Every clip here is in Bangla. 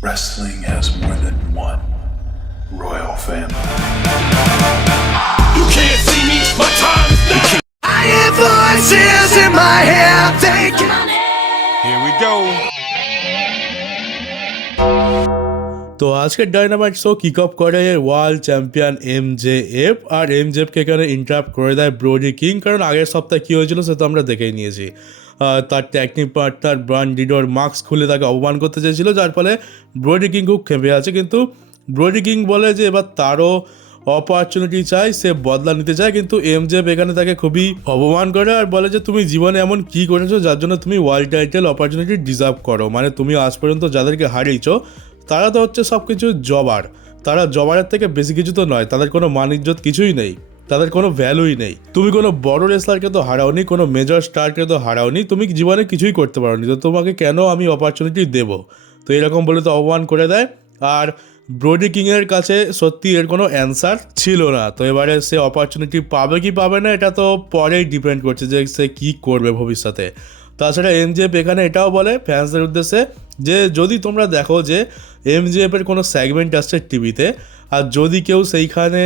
Wrestling has more than one royal family. You can't see me, my time is now. I hear voices in my head thinking. Here we go. তো আজকের ডাইনামাইট শো কিক অফ করে ওয়ার্ল্ড চ্যাম্পিয়ন MJF, আর MJFকে এখানে ইন্টারাপ্ট করে দেয় ব্রোডি কিং। কারণ আগের সপ্তাহে কী হয়েছিল সে তো আমরা দেখেই নিয়েছি। তার টেকনিক পার্টনার ব্রান ডিডোর মাস্ক খুলে তাকে অপমান করতে চেয়েছিল, যার ফলে ব্রোডি কিং খুব খেপে আছে। কিন্তু ব্রোডি কিং বলে যে এবার তারও অপরচুনিটি চাই, সে বদলা নিতে চায়। কিন্তু MJF এখানে তাকে খুবই অপমান করে আর বলে যে তুমি জীবনে এমন কী করেছো যার জন্য তুমি ওয়ার্ল্ড টাইটেল অপরচুনিটি ডিজার্ভ করো। মানে তুমি আজ পর্যন্ত যাদেরকে হারিয়েছো তারা তো হচ্ছে সব কিছু জবার, তারা জবারের থেকে বেশি কিছু তো নয়, তাদের কোনো মান ইজ্জত কিছুই নেই, তাদের কোনো ভ্যালুই নেই। তুমি কোনো বড় রেসলারকে তো হারাওনি, কোনো মেজর স্টারকে তো হারাওনি, তুমি জীবনে কিছুই করতে পারোনি, তো তোমাকে কেন আমি অপরচুনিটি দেবো? তো এরকম বলে তো অপমান করে দেয়। আর ব্রোডি কিংয়ের কাছে সত্যি এর কোনো অ্যান্সার ছিল না। তো এবারে সে অপরচুনিটি পাবে কি পাবে না এটা তো পরেই ডিপেন্ড করছে যে সে কী করবে ভবিষ্যতে। তাছাড়া MJF এখানে এটাও বলে ফ্যান্সদের উদ্দেশ্যে যে যদি তোমরা দেখো যে MJF-এর কোনো সেগমেন্ট আসছে টিভিতে, আর যদি কেউ সেইখানে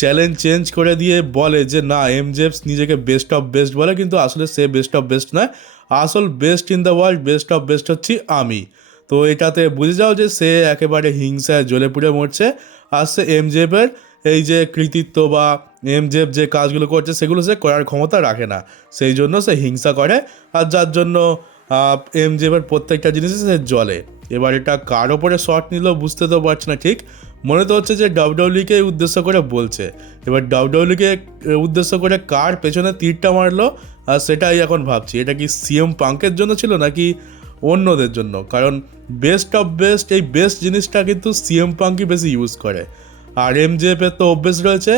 চ্যালেঞ্জ চেঞ্জ করে দিয়ে বলে যে না MJF নিজেকে বেস্ট অফ বেস্ট বলে, কিন্তু আসলে সে বেস্ট অফ বেস্ট নয়, আসল best in the world best of best হচ্ছি আমি। তো এটাতে বুঝে যাও যে সে একেবারে হিংসায় জ্বলে পুড়ে মরছে, আর সে MJF-এর এই যে কৃতিত্ব বা MJF যে কাজগুলো করছে সেগুলো সে করার ক্ষমতা রাখে না, সেই জন্য সে হিংসা করে, আর যার জন্য MJF-এর প্রত্যেকটা জিনিসে সে জ্বলে। এবার এটা কার ওপরে শট নিল বুঝতে তো পারছি না ঠিক, মনে তো হচ্ছে যে WWE-কে উদ্দেশ্য করে বলছে। এবার WWE-কে উদ্দেশ্য করে কার পেছনে তীরটা মারলো, আর সেটাই এখন ভাবছি এটা কি CM পাঙ্কের জন্য ছিল নাকি অন্যদের জন্য। কারণ বেস্ট অফ বেস্ট এই বেস্ট জিনিসটা কিন্তু CM পাঙ্কই বেশি ইউজ করে, আর MJF-এর তো অভ্যেস রয়েছে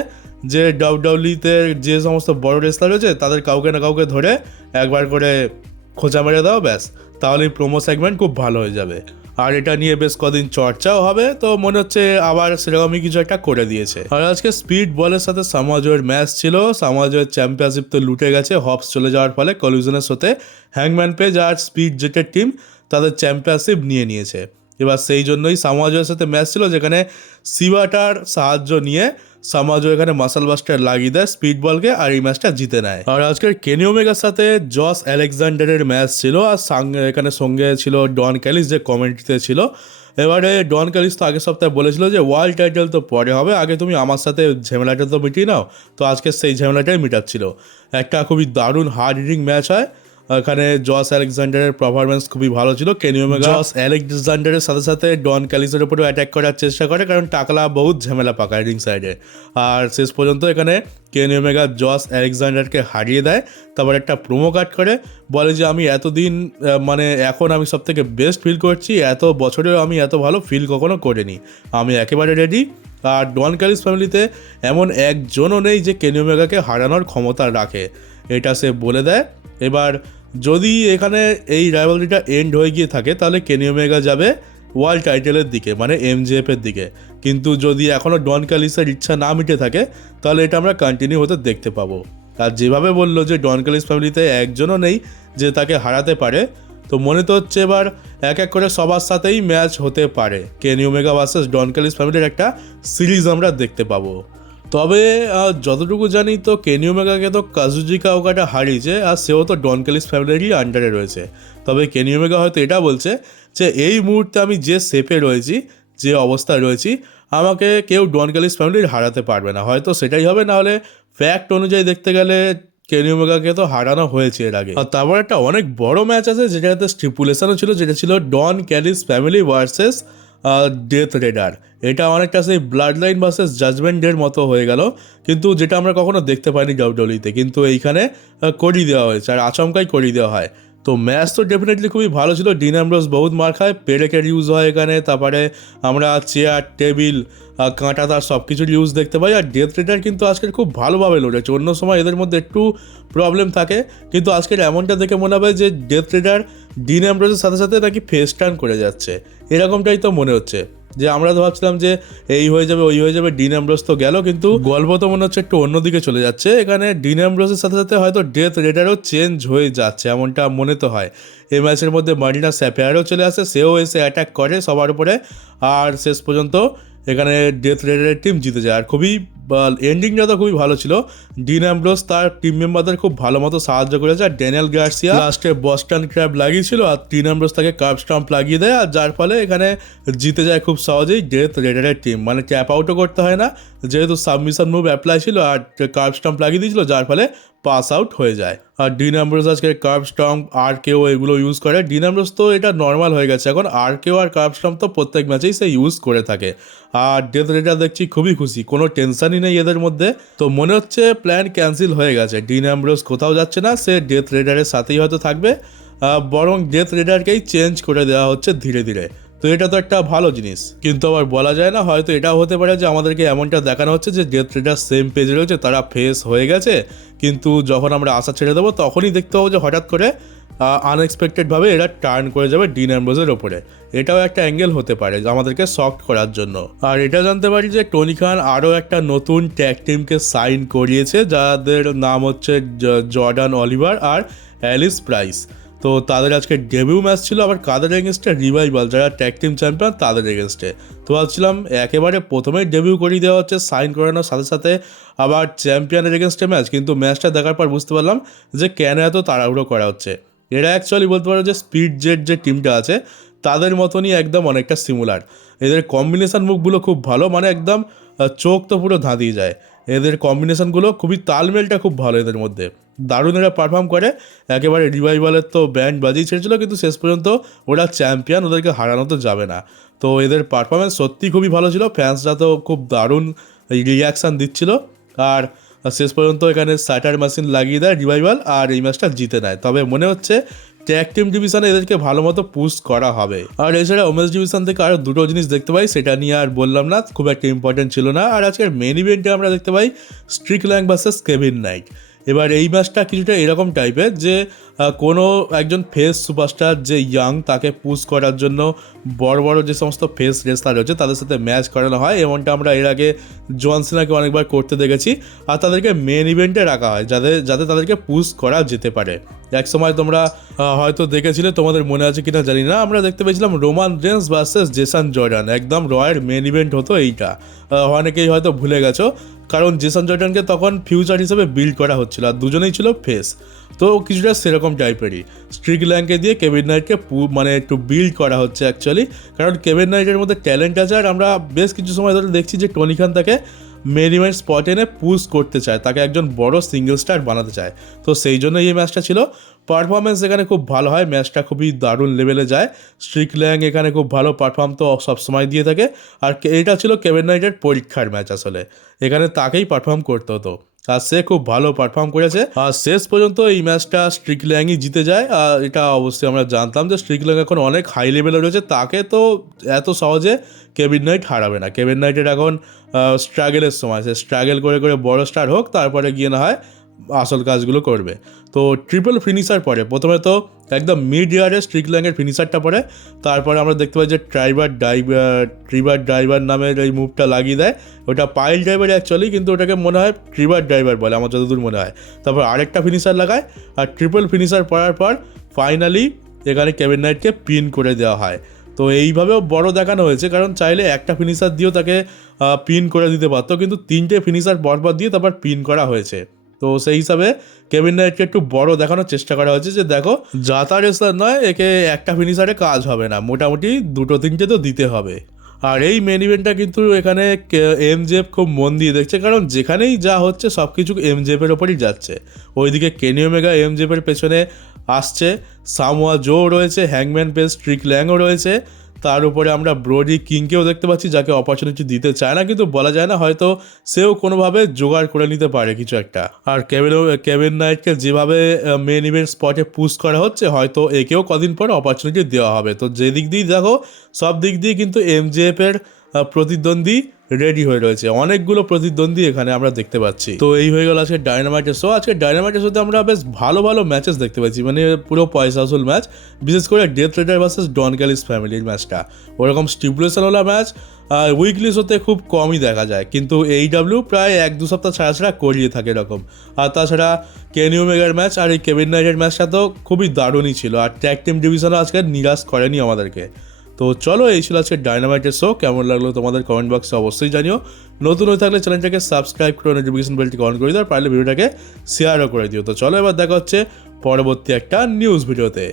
যে WWE-তে যে সমস্ত বড় রেসলার রয়েছে তাদের কাউকে না কাউকে ধরে একবার করে খোঁচা মেরে দাও, ব্যাস, তাহলেই প্রোমো সেগমেন্ট খুব ভালো হয়ে যাবে। আর এটা নিয়ে বেশ কদিন চর্চাও হবে, তো মনে হচ্ছে আবার সেরকমই কিছু একটা করে দিয়েছে। আর আজকে স্পিড বলের সাথে সামাজের ম্যাচ ছিল, সামাজের চ্যাম্পিয়নশিপ তো লুটে গেছে হবস চলে যাওয়ার ফলে কলিউশনের সাথে। হ্যাংম্যান পেজ আর স্পিড জেটের টিম তাদের চ্যাম্পিয়নশিপ নিয়ে নিয়েছে। এবার সেই জন্যই সামাজের সাথে ম্যাচ ছিল, যেখানে সিবাটার সাহায্য নিয়ে সামাজও এখানে মাসাল বাস্টার লাগিয়ে দেয় স্পিড বলকে, আর এই ম্যাচটা জিতে নেয়। আর আজকের কেনি ওমেগার সাথে জস আলেকজান্ডারের ম্যাচ ছিল, আর এখানে সঙ্গে ছিল ডন ক্যালিস যে কমেন্ট্রিতে ছিল। এবারে ডন ক্যালিস তো আগের সপ্তাহে বলেছিল যে ওয়ার্ল্ড টাইটেল তো পরে হবে, আগে তুমি আমার সাথে ঝামেলাটা তো মিটিয়ে নাও। তো আজকে সেই ঝামেলাটাই মিটাচ্ছিল। একটা খুবই দারুণ হার্ড হিটিং ম্যাচ হয়, এখানে জস আলেকজান্ডারের পারফরমেন্স খুবই ভালো ছিল। কেনি ওমেগা জস আলেকজান্ডারের সাথে সাথে ডন ক্যালিসের উপরেও অ্যাটাক করার চেষ্টা করে, কারণ টাকলা বহুত ঝামেলা পাকায় রিং সাইডে। আর শেষ পর্যন্ত এখানে কেনি ওমেগা জস আলেকজান্ডারকে হারিয়ে দেয়। তারপর একটা প্রোমো কাট করে বলে যে আমি এতদিন মানে এখন আমি সব থেকে বেস্ট ফিল করছি, এত বছরেও আমি এত ভালো ফিল কখনো করিনি, আমি একেবারে রেডি। আর ডন ক্যালিস ফ্যামিলিতে এমন একজনও নেই যে কেনি ওমেগাকে হারানোর ক্ষমতা রাখে, এটা সে বলে দেয়। এবার যদি এখানে এই রাইভালরিটা এন্ড হয়ে গিয়ে থাকে তাহলে কেনি ওমেগা যাবে ওয়ার্ল্ড টাইটেলের দিকে, মানে MJF-এর দিকে। কিন্তু যদি এখনও ডন ক্যালিসের ইচ্ছা না মিটে থাকে তাহলে এটা আমরা কন্টিনিউ হতে দেখতে পাবো। আর যেভাবে বললো যে ডন ক্যালিস ফ্যামিলিতে একজনও নেই যে তাকে হারাতে পারে, তো মনে তো হচ্ছে এবার এক এক করে সবার সাথেই ম্যাচ হতে পারে। কেনি ওমেগা ভার্সেস ডন ক্যালিস ফ্যামিলির একটা সিরিজ আমরা দেখতে পাবো। তবে যতটুকু জানি তো কেনি ওমেগাকে তো কাজুজিকা ওকাটা হারিয়েছে, আর সেও তো ডন ক্যালিস ফ্যামিলিরই আন্ডারে রয়েছে। তবে কেনি ওমেগা হয়তো এটা বলছে যে এই মুহূর্তে আমি যে শেপে রয়েছি, যে অবস্থায় রয়েছি, আমাকে কেউ ডন ক্যালিস ফ্যামিলির হারাতে পারবে না। হয়তো সেটাই হবে, নাহলে ফ্যাক্ট অনুযায়ী দেখতে গেলে কেনি ওমেগাকে তো হারানো হয়েছে এর আগে। আর তারপর একটা অনেক বড় ম্যাচ আছে যেটাতে স্টিপুলেশনও ছিল, যেটা ছিল ডন ক্যালিস ফ্যামিলি ভার্সেস ডেথ রেডার। এটা অনেকটা সেই ব্লাড লাইন ভার্সেস জাজমেন্ট ডের মতো হয়ে গেল, কিন্তু যেটা আমরা কখনো দেখতে পাইনি WWE-তে, কিন্তু এইখানে করিয়ে দেওয়া হয়েছে, আর আচমকাই করিয়ে দেওয়া হয়। তো ম্যাচ তো ডেফিনেটলি খুবই ভালো ছিল। ডিন অ্যামব্রোস বহুত মার খায়, পেরেকের ইউজ হয় এখানে, তারপরে আমরা চেয়ার টেবিল কাঁটা তার সব কিছুর ইউজ দেখতে পাই। আর ডেথ রেডার কিন্তু আজকের খুব ভালোভাবে লড়েছে, অন্য সময় এদের মধ্যে একটু প্রবলেম থাকে, কিন্তু আজকের এমনটা দেখে মনে হবে যে ডেথ রেডার ডিন অ্যামব্রোসের সাথে সাথে নাকি ফেস টার্ন করে যাচ্ছে, এরকমটাই তো মনে হচ্ছে। যে আমরা তো ভাবছিলাম যে এই হয়ে যাবে ওই হয়ে যাবে, ডিন অ্যামব্রোস তো গেল, কিন্তু গল্প তো মনে হচ্ছে একটু অন্যদিকে চলে যাচ্ছে। এখানে ডিন অ্যামব্রোসের সাথে সাথে হয়তো ডেথ রেডারও চেঞ্জ হয়ে যাচ্ছে, এমনটা মনে তো হয়। এই ম্যাচের মধ্যে মার্টিনা স্যাফেয়ারও চলে আসে, সেও এসে অ্যাটাক করে সবার উপরে, আর শেষ পর্যন্ত এখানে ডেথ রেডারের টিম জিতে যায়। আর খুবই এন্ডিংটা তো খুবই ভালো ছিল। ডিন অ্যামব্রোস তার টিম মেম্বারদের খুব ভালো মতো সাহায্য করেছে, আর ড্যানিয়েল গার্সিয়া লাস্টে বস্টন ক্র্যাব লাগিয়েছিল, আর ডিন অ্যামব্রোস তাকে কার্ভ স্টাম্প লাগিয়ে দেয়, আর যার ফলে এখানে জিতে যায় খুব সহজেই ডেথ রেডারের টিম। মানে ট্যাপ আউটও করতে হয় না, যেহেতু সাবমিশন মুভ অ্যাপ্লাই ছিল আর কার্ভ স্টাম্প লাগিয়ে দিয়েছিল, যার ফলে পাস আউট হয়ে যায়। আর ডিন অ্যামব্রোস আজকে কার্ভ স্টাম্প আর কেও এগুলো ইউজ করে। ডিন অ্যামব্রোস তো এটা নর্মাল হয়ে গেছে এখন, আর কেও আর কার্ভ স্টাম্প তো প্রত্যেক ম্যাচেই সে ইউজ করে থাকে। আর ডেথ রেডার দেখছি খুবই খুশি, কোনো টেনশনই নেই এদের মধ্যে। তো মনে হচ্ছে প্ল্যান ক্যান্সেল হয়ে গেছে, ডিন অ্যামব্রোস কোথাও যাচ্ছে না, সে ডেথ রেডারের সাথেই হয়তো থাকবে, বরং ডেথ রেডারকেই চেঞ্জ করে দেওয়া হচ্ছে ধীরে ধীরে। তো এটা তো একটা ভালো জিনিস, কিন্তু আবার বলা যায় না, হয়তো এটাও হতে পারে যে আমাদেরকে এমনটা দেখানো হচ্ছে যে ডেথ রেডার সেম পেজে রয়েছে, তারা ফেস হয়ে গেছে, কিন্তু যখন আমরা আশা ছেড়ে দেবো তখনই দেখতে পাবো যে হঠাৎ করে আনএক্সপেক্টেডভাবে এরা টার্ন করে যাবে ডিন অ্যামব্রোসের ওপরে। এটাও একটা অ্যাঙ্গেল হতে পারে আমাদেরকে শক্ট করার জন্য। আর এটা জানতে পারি যে টনি খান আরও একটা নতুন ট্যাগ টিমকে সাইন করিয়েছে, যাদের নাম হচ্ছে জর্ডান অলিভার আর অ্যালিস প্রাইস। তো তাদের আজকে ডেবিউ ম্যাচ ছিল, আবার কাদের এগেনস্টে? রিভাইভাল, যারা ট্যাগ টিম চ্যাম্পিয়ন তাদের এগেনস্টে। তো ভাবছিলাম একেবারে প্রথমেই ডেবিউ করিয়ে দেওয়া হচ্ছে সাইন করানোর সাথে সাথে আবার চ্যাম্পিয়নের এগেনস্টে ম্যাচ, কিন্তু ম্যাচটা দেখার পর বুঝতে পারলাম যে কেন এত তাড়াহুড়ো করা হচ্ছে। এরা অ্যাকচুয়ালি বলতে পারো যে স্পিড জেট যে টিমটা আছে তাদের মতনই একদম অনেকটা সিমিলার। এদের কম্বিনেশন মুভগুলো খুব ভালো, মানে একদম চোখ তো পুরো ধাঁধিয়ে যায়। এদের কম্বিনেশনগুলো খুবই, তালমেলটা খুব ভালো এদের মধ্যে, দারুণ এরা পারফর্ম করে। একেবারে রিভাইভালের তো ব্যান্ড বাজিয়ে ছেড়েছিল, কিন্তু শেষ পর্যন্ত ওরা চ্যাম্পিয়ন, ওদেরকে হারানো তো যাবে না। তো এদের পারফরমেন্স সত্যি খুবই ভালো ছিল, ফ্যান্সরা তো খুব দারুণ রিয়াকশান দিচ্ছিল। আর শেষ পর্যন্ত এখানে স্যাটার মেশিন লাগিয়ে দেয় রিভাইভাল, আর এই ম্যাচটা জিতে নেয়। তবে মনে হচ্ছে ট্যাগ টিম ডিভিশনে এদেরকে ভালো মতো পুশ করা হবে। আর এছাড়া ওমেন্স ডিভিশন থেকে আরও দুটো জিনিস দেখতে পাই, সেটা নিয়ে আর বললাম না, খুব একটা ইম্পর্টেন্ট ছিল না। আর আজকের মেন ইভেন্টে আমরা দেখতে পাই স্ট্রিকল্যান্ড ভার্সেস কেভিন নাইট। এবার এই ম্যাচটা কিছুটা এরকম টাইপের যে কোনো একজন ফেস সুপারস্টার যে ইয়াং, তাকে পুশ করার জন্য বড় বড় যে সমস্ত ফেস রেসলার রয়েছে তাদের সাথে ম্যাচ করানো হয়। এমনটা আমরা এর আগে জন সিনাকে অনেকবার করতে দেখেছি, আর তাদেরকে মেন ইভেন্টে রাখা হয় যাতে তাদেরকে পুশ করা যেতে পারে। এক সময় তোমরা হয়তো দেখেছিলে, তোমাদের মনে আছে কিনা জানি না, আমরা দেখতে পেয়েছিলাম Roman Reigns versus Jason Jordan, একদম রয়ের মেন ইভেন্ট হতো এইটা। অনেকেই হয়তো ভুলে গেছো, কারণ জেসন জর্ডানকে তখন ফিউচার হিসেবে বিল্ড করা হচ্ছিল, আর দুজনেই ছিল ফেস। তো কিছুটা সেরকম টাইপেরই স্ট্রিকল্যান্ডকে দিয়ে কেভিন নাইটকে মানে একটু বিল্ড করা হচ্ছে অ্যাকচুয়ালি, কারণ কেভিন নাইটের মধ্যে ট্যালেন্ট আছে। আর আমরা বেশ কিছু সময় ধরে দেখছি যে টনি খান তাকে মেন ইভেন্ট স্পট এনে পুশ করতে চায়, তাকে একজন বড় সিঙ্গেল স্টার বানাতে চায়। তো সেই জন্য এই ম্যাচটা ছিল। পারফরমেন্স এখানে খুব ভালো হয়, ম্যাচটা খুবই দারুণ লেভেলে যায়। স্ট্রিকল্যান্ড এখানে খুব ভালো পারফর্ম তো সবসময় দিয়ে থাকে, আর এটা ছিল কেভিন নাইটের পরীক্ষার ম্যাচ আসলে, এখানে তাকেই পারফর্ম করতে হতো, আর সে খুব ভালো পারফর্ম করেছে। আর শেষ পর্যন্ত এই ম্যাচটা স্ট্রিকল্যান্ডই জিতে যায়। আর এটা অবশ্যই আমরা জানতাম যে স্ট্রিকল্যান্ড এখন অনেক হাই লেভেলে রয়েছে, তাকে তো এত সহজে কেভিন নাইট হারাবে না। কেভিন নাইটের এখন স্ট্রাগেলের সময়, সে স্ট্রাগেল করে করে বড় স্টার হোক, তারপরে গিয়ে না হয় আসল কাজগুলো করবে। তো ট্রিপল ফিনিশার পরে প্রথমে তো একদম মিড ইয়ারে স্ট্রিকল্যান্ডের ফিনিশারটা পরে, তারপরে আমরা দেখতে পাই যে ট্রিবার ড্রাইভার নামের এই মুভটা লাগিয়ে দেয়। ওটা পাইল ড্রাইভার অ্যাকচুয়ালি, কিন্তু ওটাকে মনে হয় ট্রিবার ড্রাইভার বলে আমার যতদূর মনে হয়। তারপর আরেকটা ফিনিশার লাগায়, আর ট্রিপল ফিনিশার পড়ার পর ফাইনালি এখানে কেভিন নাইটকে পিন করে দেওয়া হয়। তো এইভাবেও বড় দেখানো হয়েছে, কারণ চাইলে একটা ফিনিশার দিয়েও তাকে পিন করে দিতে পারতো, কিন্তু তিনটে ফিনিশার পরপর দিয়ে তারপর পিন করা হয়েছে। তো সেই হিসাবে কেভিন নাইটকে একটু বড় দেখানোর চেষ্টা করা হয়েছে যে দেখো, যাতা রেসলার নয়, একে একটা ফিনিশারে কাজ হবে না, মোটামুটি দুটো তিনটে তো দিতে হবে। আর এই মেন ইভেন্টটা কিন্তু এখানে এমজেএফ খুব মন দিয়ে দেখছে, কারণ যেখানেই যা হচ্ছে সব কিছু এমজেএফের ওপরই যাচ্ছে। ওইদিকে কেনি ওমেগা এমজেএফের পেছনে আসছে, সামোয়া জো রয়েছে, হ্যাংম্যান পেজ স্ট্রিকল্যান্ডও রয়েছে, তার উপরে আমরা ব্রোডি কিংকেও দেখতে পাচ্ছি, যাকে অপরচুনিটি দিতে চায় না, কিন্তু বলা যায় না, হয়তো সেও কোনোভাবে জোগাড় করে নিতে পারে কিছু একটা। আর কেভিন নাইটকে যেভাবে মেন ইভেন্ট স্পটে পুশ করা হচ্ছে, হয়তো একেও কদিন পর অপরচুনিটি দেওয়া হবে। তো যে দিক দিয়ে দেখো, সব দিক দিয়ে কিন্তু এমজেএফের প্রতিদ্বন্দ্বী রেডি হয়ে রয়েছে। অনেকগুলো প্রতিদ্বন্দ্বী এখানে আমরা দেখতে পাচ্ছি। তো এই হয়ে গেল আজকে ডায়নামাইটের শো। আজকে ডায়নামাইটের শোতে আমরা বেশ ভালো ভালো ম্যাচেস দেখতে পাচ্ছি, মানে পুরো পয়সা আসল ম্যাচ। বিশেষ করে ডেথ রেডার ভার্সেস ডন ক্যালিস ফ্যামিলির ম্যাচটা, ওরকম স্টিপুলেশনওয়ালা ম্যাচ উইকলি শোতে খুব কমই দেখা যায়, কিন্তু AEW প্রায় 1-2 সপ্তাহ ছাড়া ছাড়া করিয়ে থাকে এরকম। আর তাছাড়া কেনি ওমেগার ম্যাচ আর এই কেভিন নাইটের ম্যাচটা তো খুবই দারুণই ছিল। আর ট্যাগ টিম ডিভিশনও আজকে নিরাশ করেনি আমাদেরকে। তো চলো, এই ছিল আজকে ডায়নামাইটের শো। কেমন লাগলো তোমাদের কমেন্ট বক্সে অবশ্যই জানিও। নতুন হয়ে থাকলে চ্যানেলটাকে সাবস্ক্রাইব করে নোটিফিকেশন বেলটিকে অন করে দিও, আর পারলে ভিডিওটাকে শেয়ারও করে দিও। তো চলো, এবার দেখা হচ্ছে পরবর্তী একটা নিউজ ভিডিওতে।